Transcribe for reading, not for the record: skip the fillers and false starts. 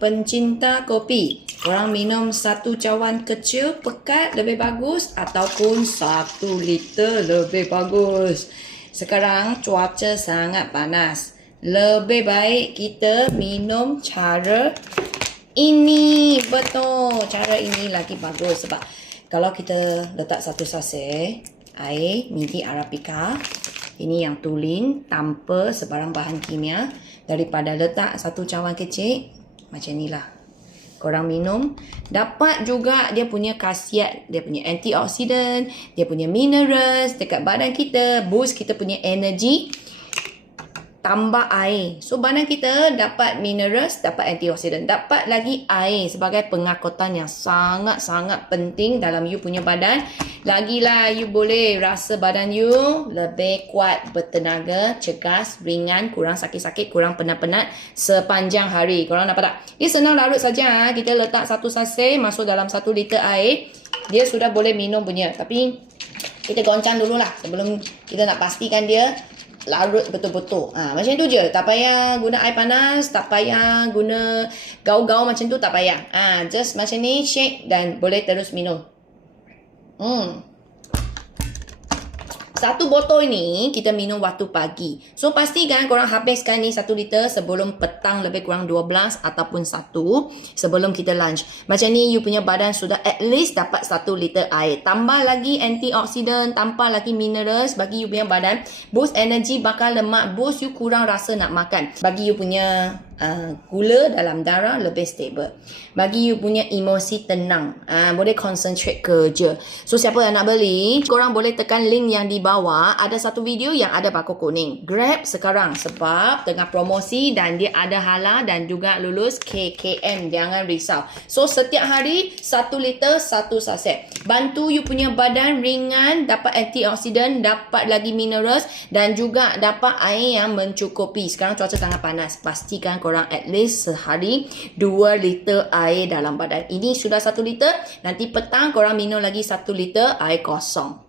pencinta kopi, korang minum satu cawan kecil pekat lebih bagus ataupun 1 liter lebih bagus. Sekarang cuaca sangat panas. Lebih baik kita minum cara ini. Betul, cara ini lagi bagus sebab kalau kita letak satu sachet air midi Arabica, ini yang tulen tanpa sebarang bahan kimia, daripada letak satu cawan kecil macam ni lah. Korang minum, dapat juga dia punya khasiat, dia punya antioksidan, dia punya minerals dekat badan kita, boost kita punya energy, tambah air. So badan kita dapat minerals, dapat antioksidan, dapat lagi air sebagai pengangkutan yang sangat-sangat penting dalam you punya badan. Lagilah you boleh rasa badan you lebih kuat, bertenaga, cegas, ringan, kurang sakit-sakit, kurang penat-penat sepanjang hari. Korang dapat tak? Dia senang larut saja. Kita letak satu sachet masuk dalam 1 liter air, dia sudah boleh minum punya. Tapi kita goncang dululah sebelum kita nak pastikan dia larut betul-betul. Macam tu je. Tak payah guna air panas, tak payah guna gaul-gaul macam tu, tak payah. Just macam ni, shake dan boleh terus minum. Satu botol ni kita minum waktu pagi. So pastikan korang habiskan ni 1 liter sebelum petang, lebih kurang 12 ataupun 1 sebelum kita lunch. Macam ni you punya badan sudah at least dapat 1 liter air. Tambah lagi antioksidan, tambah lagi minerals bagi you punya badan. Boost energy, bakar lemak, boost you kurang rasa nak makan. Bagi you punya gula dalam darah lebih stable. Bagi you punya emosi tenang. Boleh concentrate kerja. So siapa yang nak beli, korang boleh tekan link yang di bawah. Ada satu video yang ada bako kuning. Grab sekarang sebab tengah promosi dan dia ada halal dan juga lulus KKM. Jangan risau. So setiap hari 1 liter 1 saset. Bantu you punya badan ringan, dapat antioksidan, dapat lagi minerals dan juga dapat air yang mencukupi. Sekarang cuaca sangat panas. Pastikan korang at least sehari 2 liter air dalam badan. Ini sudah 1 liter. Nanti petang korang minum lagi 1 liter air kosong.